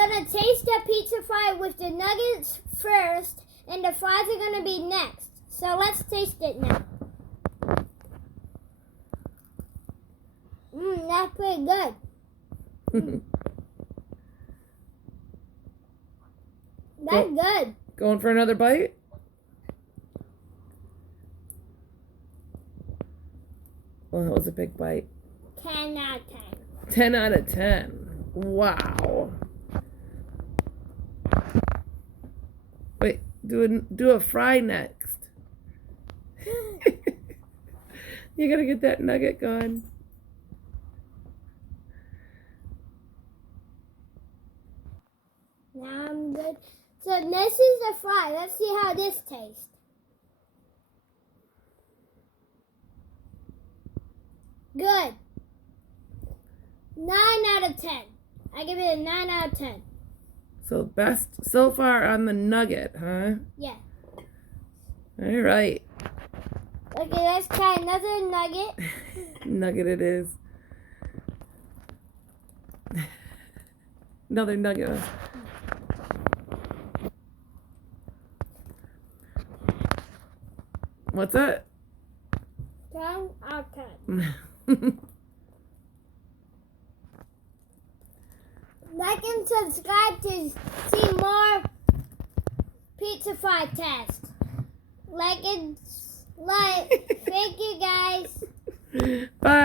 gonna taste the Pizzafy with the nuggets first, and the fries are gonna be next. So let's taste it now. That's pretty good. That's good. Going for another bite? Well, that was a big bite. 10 out of 10. 10 out of 10. Wow. Wait, do a fry next. You gotta get that nugget going. Now I'm good. So this is the fry. Let's see how this tastes. Good. 9 out of 10. I give it a 9 out of 10. So best so far on the nugget, huh? Yeah. All right. Okay, let's try another nugget. Nugget it is. Another nugget. What's that? 10 out of 10. Like and subscribe to see more Pizzafy tests. Like and like. Thank you guys. Bye.